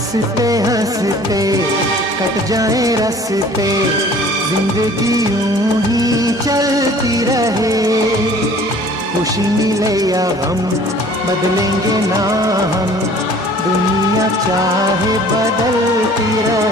हंसते हंसते कट जाए रास्ते, जिंदगी यूं ही चलती रहे। खुशी मिले या गम बदलेंगे ना हम, दुनिया चाहे बदलती रहे।